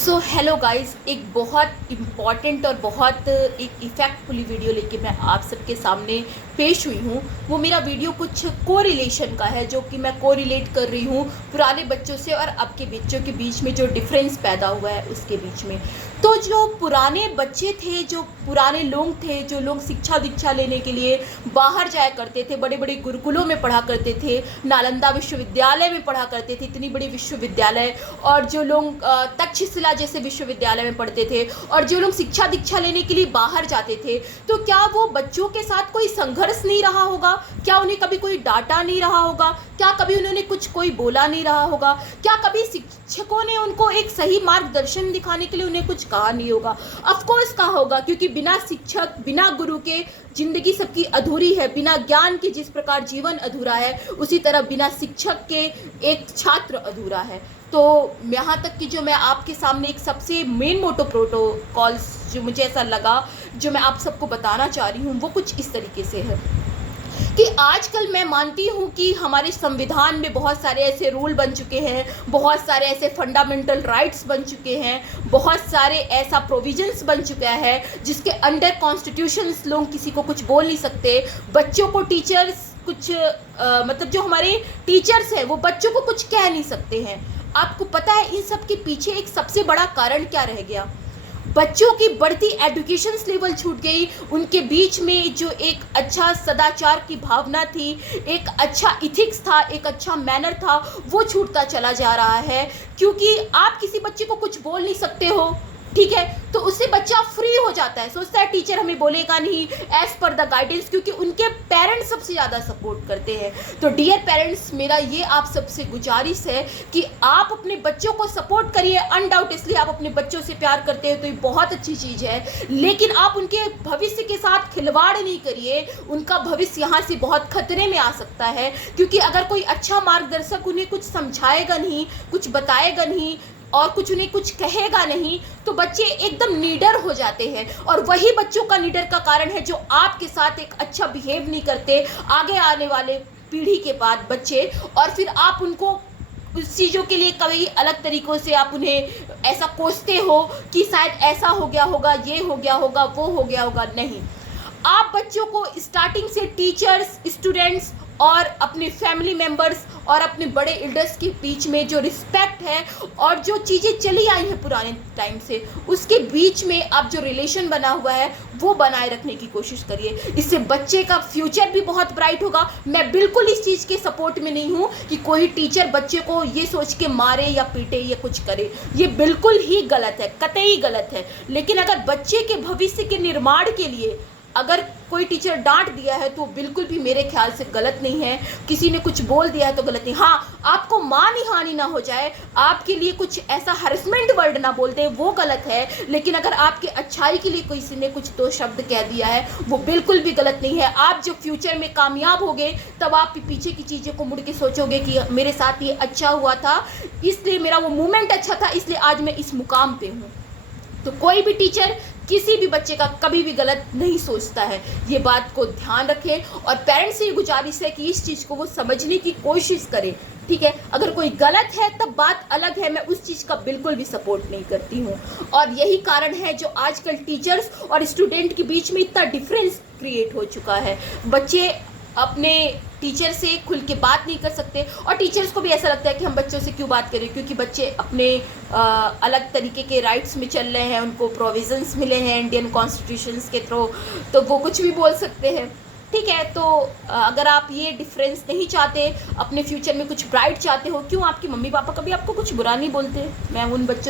Hello guys, एक बहुत important और बहुत एक इफ़ेक्टफुली वीडियो लेके मैं आप सबके सामने पेश हुई हूँ। वो मेरा वीडियो कुछ कोरिलेशन का है, जो कि मैं कोरिलेट कर रही हूँ पुराने बच्चों से और अब के बच्चों के बीच में जो डिफरेंस पैदा हुआ है उसके बीच में। तो जो पुराने बच्चे थे, जो पुराने लोग थे, जो लोग शिक्षा दीक्षा लेने के लिए बाहर जाया करते थे, बड़े बड़े गुरुकुलों में पढ़ा करते थे, नालंदा विश्वविद्यालय में पढ़ा करते थे, इतनी बड़ी विश्वविद्यालय, और जो लोग तक्षशिला जैसे विश्वविद्यालय में पढ़ते थे, और जो लोग शिक्षा दीक्षा लेने के लिए बाहर जाते थे, तो क्या वो बच्चों के साथ कोई संघर्ष नहीं रहा होगा? क्या उन्हें कभी कोई डांटा नहीं रहा होगा? क्या कभी उन्होंने कुछ कोई बोला नहीं रहा होगा? क्या कभी शिक्षकों ने उनको एक सही मार्गदर्शन दिखाने के लिए उन्हें कुछ कहा नहीं होगा? ऑफ कोर्स कहा होगा, क्योंकि बिना शिक्षक, बिना गुरु के जिंदगी सबकी अधूरी है। बिना ज्ञान के जिस प्रकार जीवन अधूरा है, उसी तरह बिना शिक्षक के एक छात्र अधूरा है। तो यहाँ तक कि जो मैं आपके सामने एक सबसे मेन मोटो प्रोटोकॉल्स जो मुझे ऐसा लगा, जो मैं आप सबको बताना चाह रही हूँ, वो कुछ इस तरीके से है कि आजकल मैं मानती हूँ कि हमारे संविधान में बहुत सारे ऐसे रूल बन चुके हैं, बहुत सारे ऐसे फंडामेंटल राइट्स बन चुके हैं, बहुत सारे ऐसा प्रोविजंस बन चुका है जिसके अंडर कॉन्स्टिट्यूशंस लोग किसी को कुछ बोल नहीं सकते। बच्चों को टीचर्स कुछ मतलब जो हमारे टीचर्स हैं वो बच्चों को कुछ कह नहीं सकते हैं। आपको पता है इन सब के पीछे एक सबसे बड़ा कारण क्या रह गया? बच्चों की बढ़ती एजुकेशन लेवल छूट गई। उनके बीच में जो एक अच्छा सदाचार की भावना थी, एक अच्छा इथिक्स था, एक अच्छा मैनर था, वो छूटता चला जा रहा है। क्योंकि आप किसी बच्चे को कुछ बोल नहीं सकते हो, ठीक है, तो उससे बच्चा फ्री हो जाता है, सोचता है टीचर हमें बोलेगा नहीं, एज पर द गाइडेंस, क्योंकि उनके पेरेंट्स सबसे ज़्यादा सपोर्ट करते हैं। तो डियर पेरेंट्स, मेरा ये आप सबसे गुजारिश है कि आप अपने बच्चों को सपोर्ट करिए। अनडाउटेडली आप अपने बच्चों से प्यार करते हो तो ये बहुत अच्छी चीज़ है, लेकिन आप उनके भविष्य के साथ खिलवाड़ नहीं करिए। उनका भविष्य यहाँ से बहुत खतरे में आ सकता है, क्योंकि अगर कोई अच्छा मार्गदर्शक उन्हें कुछ समझाएगा नहीं, कुछ बताएगा नहीं और कुछ उन्हें कुछ कहेगा नहीं, तो बच्चे एकदम नीडर हो जाते हैं। और वही बच्चों का नीडर का कारण है जो आपके साथ एक अच्छा बिहेव नहीं करते आगे आने वाले पीढ़ी के बाद बच्चे, और फिर आप उनको उस चीज़ों के लिए कभी अलग तरीक़ों से आप उन्हें ऐसा कोसते हो कि शायद ऐसा हो गया होगा, ये हो गया होगा, वो हो गया होगा। नहीं, आप बच्चों को स्टार्टिंग से टीचर्स, स्टूडेंट्स और अपने फैमिली मेम्बर्स और अपने बड़े एल्डर्स के बीच में जो रिस्पेक्ट है और जो चीज़ें चली आई हैं पुराने टाइम से, उसके बीच में आप जो रिलेशन बना हुआ है वो बनाए रखने की कोशिश करिए। इससे बच्चे का फ्यूचर भी बहुत ब्राइट होगा। मैं बिल्कुल इस चीज़ के सपोर्ट में नहीं हूँ कि कोई टीचर बच्चे को ये सोच के मारे या पीटे या कुछ करे, ये बिल्कुल ही गलत है, कतई गलत है। लेकिन अगर बच्चे के भविष्य के निर्माण के लिए अगर कोई टीचर डांट दिया है तो बिल्कुल भी मेरे ख्याल से गलत नहीं है। किसी ने कुछ बोल दिया है तो गलत नहीं। हाँ, आपको मानहानि हानि ना हो जाए, आपके लिए कुछ ऐसा हरेसमेंट वर्ड ना बोल दे, वो गलत है। लेकिन अगर आपके अच्छाई के लिए किसी ने कुछ दो शब्द कह दिया है, वो बिल्कुल भी गलत नहीं है। आप जब फ्यूचर में कामयाब होगे तब आप पीछे की चीज़ों को मुड़ के सोचोगे कि मेरे साथ ये अच्छा हुआ था, इसलिए मेरा वो मोमेंट अच्छा था, इसलिए आज मैं इस मुकाम पे हूँ। तो कोई भी टीचर किसी भी बच्चे का कभी भी गलत नहीं सोचता है, ये बात को ध्यान रखें। और पेरेंट्स से ये गुजारिश है कि इस चीज़ को वो समझने की कोशिश करें, ठीक है। अगर कोई गलत है तब बात अलग है, मैं उस चीज़ का बिल्कुल भी सपोर्ट नहीं करती हूँ। और यही कारण है जो आजकल टीचर्स और स्टूडेंट के बीच में इतना डिफरेंस क्रिएट हो चुका है। बच्चे अपने टीचर से खुल के बात नहीं कर सकते, और टीचर्स को भी ऐसा लगता है कि हम बच्चों से क्यों बात करें, क्योंकि बच्चे अपने अलग तरीके के राइट्स में चल रहे हैं, उनको प्रोविजंस मिले हैं इंडियन कॉन्स्टिट्यूशंस के थ्रू, तो वो कुछ भी बोल सकते हैं, ठीक है। तो अगर आप ये डिफरेंस नहीं चाहते, अपने फ्यूचर में कुछ ब्राइट चाहते हो, क्यों आपके मम्मी पापा कभी आपको कुछ बुरा नहीं बोलते? मैं उन बच्चों